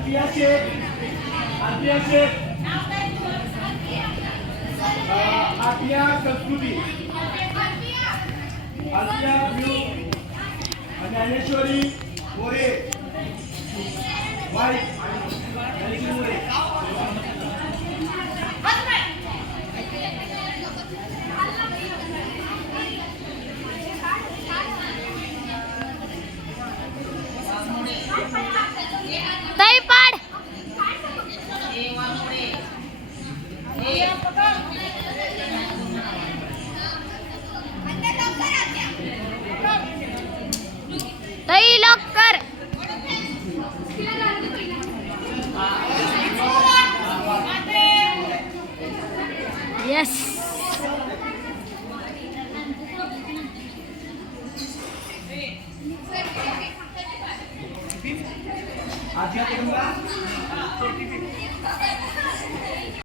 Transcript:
आतिया शेख, आतिया शेख, आतिया संस्कृती, आतिया ब्लू, ज्ञानेश्वरी मोरे, वाईट ज्ञानेश्वरी मोरे. पाड तई लॉक कर. यस आतिया